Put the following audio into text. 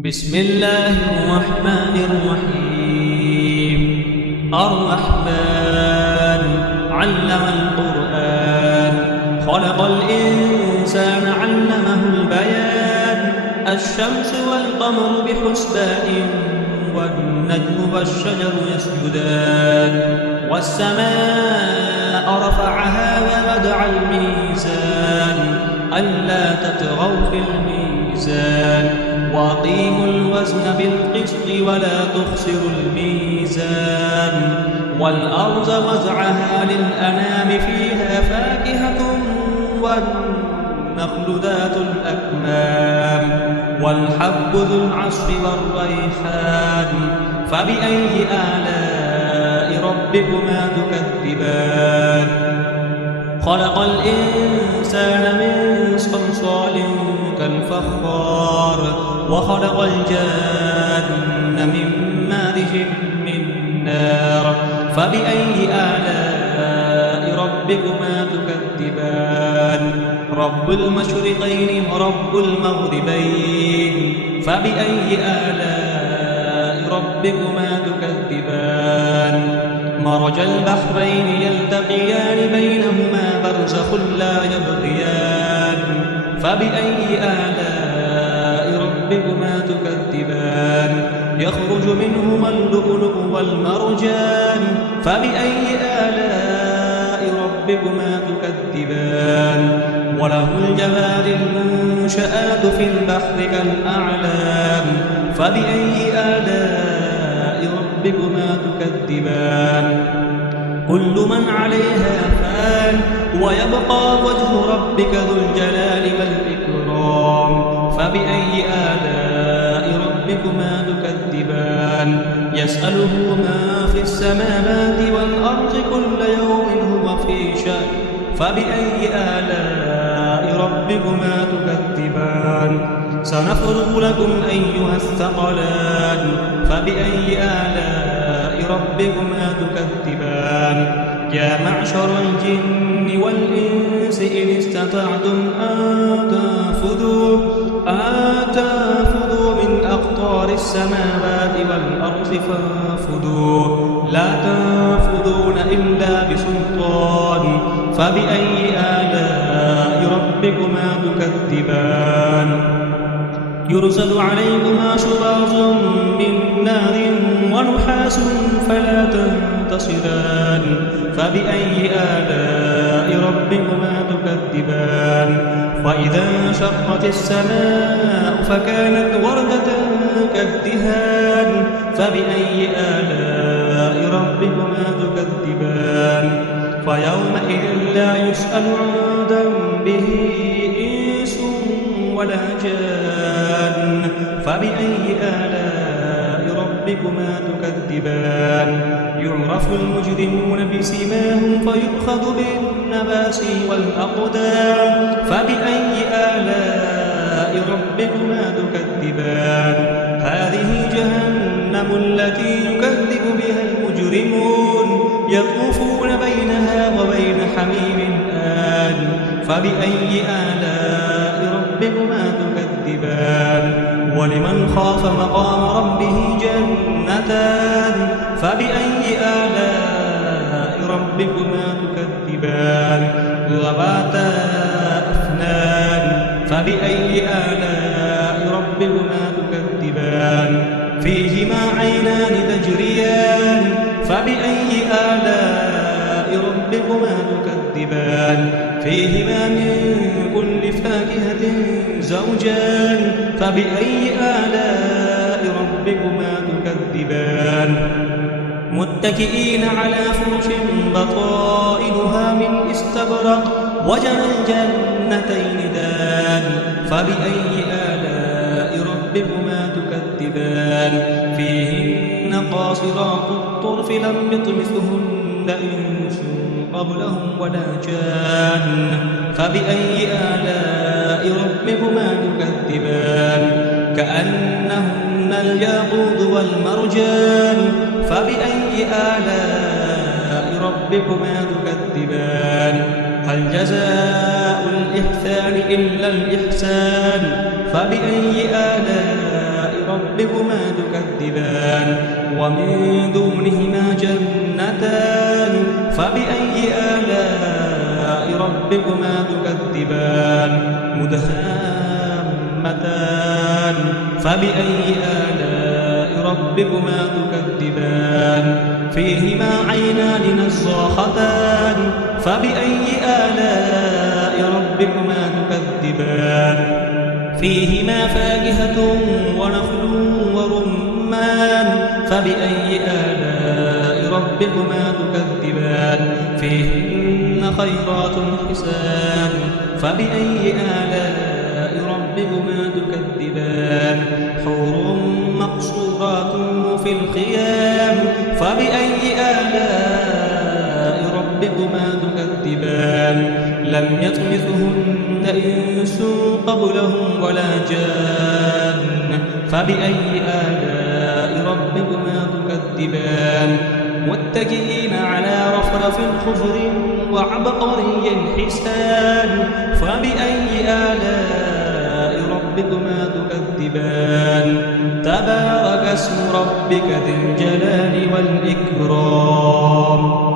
بسم الله الرحمن الرحيم. الرحمن علم القرآن خلق الإنسان علمه البيان. الشمس والقمر بحسبان والنجم والشجر يسجدان. والسماء رفعها ووضع الميزان ألا تطغوا في الميزان وأقيموا الوزن بالقسط ولا تخسروا الميزان. والأرض وزعها للأنام فيها فاكهة والنخل ذات الأكمام والحب ذو العصف والريحان. فبأي آلاء ربكما تكذبان؟ خلق الإنسان من صلصال كالفخار وخلق الجان من مارج من نار. فبأي آلاء ربكما تكذبان؟ رب المشرقين ورب المغربين. فبأي آلاء ربكما تكذبان؟ مرج البحرين يلتقيان بينهما برزخ لا يبغيان. فبأي آلاء ربكما تكذبان؟ يخرج منهما اللؤلؤ والمرجان. فبأي آلاء ربكما تكذبان؟ وله الجوار المنشآت في البحر كالأعلام. فبأي آلاء ربكما تكذبان؟ كل من عليها فان ويبقى وجه ربك ذو الجلال والإكرام. فبأي آلاء ربكما تكذبان؟ يسأله ما في السماوات والأرض كل يوم هو في شأن. فبأي آلاء ربكما تكذبان؟ سنفرغ لكم أيها الثقلان. فبأي آلاء ربكما تكذبان؟ يا معشر الجن والإنس إن استطعتم أن تنفذوا من أقطار السماوات والأرض فانفذوا لا تنفذون إلا بسلطان. فبأي آلاء ربكما تكذبان؟ يرسل عليكما شواظ من نار ونحاس فلا تنتصران. فبأي آلاء ربكما تكذبان؟ وإذا انشقت السماء فكانت وردة كالدهان. فبأي آلاء ربكما تكذبان؟ فيومئذ لا يسأل عن ذنبه إنس ولا جان. فبأي آلاء ربكما تكذبان؟ يعرف المجرمون بسيماهم فيؤخذ بالنباسي والأقدام. فبأي آلاء ربكما تكذبان؟ هذه جهنم التي يكذب بها المجرمون يطوفون بينها وبين حميم آن. فبأي آلاء ربكما تكذبان؟ ولمن خاف مقام ربه جنتان. فبأي آلاء ربكما تكذبان؟ ذواتا أفنان. فبأي آلاء ربكما تكذبان؟ فيهما عينان تجريان. فبأي آلاء ربكما تكذبان؟ فيهما من كل فاكهة زوجان. فبأي آلاء ربكما تكذبان؟ متكئين على فرش بطائنها من استبرق وجنى الجنتين دان. فبأي آلاء ربكما تكذبان؟ فيهن قاصرات الطرف لم يطمثهن إنس قبلهم ولا جان. فبأي آلاء ربكما تكذبان؟ كأنهن الياقوت والمرجان. فبأي آلاء ربكما تكذبان؟ هل جزاء الإحسان إلا الإحسان؟ فبأي آلاء ربكما تكذبان ومن دونهما جنتان فبأي آلاء ربكما تكذبان مدهامتان فبأي آلاء ربكما تكذبان فيهما عينان نضاختان فبأي آلاء ربكما تكذبان فيهما فاكهة ونخل ورمان فبأي آلاء ربكما تكذبان فيهن خيرات حسان فبأي آلاء ربكما تكذبان حور مقصورات في الخيام فبأي آلاء ربكما تكذبان لم يطمثهن إنس قبلهم ولا جان فبأي آلاء ربكما تكذبان متكئين على رفرف خضر وعبقري حسان فبأي آلاء ربكما تكذبان تبارك اسم ربك ذي الجلال والإكرام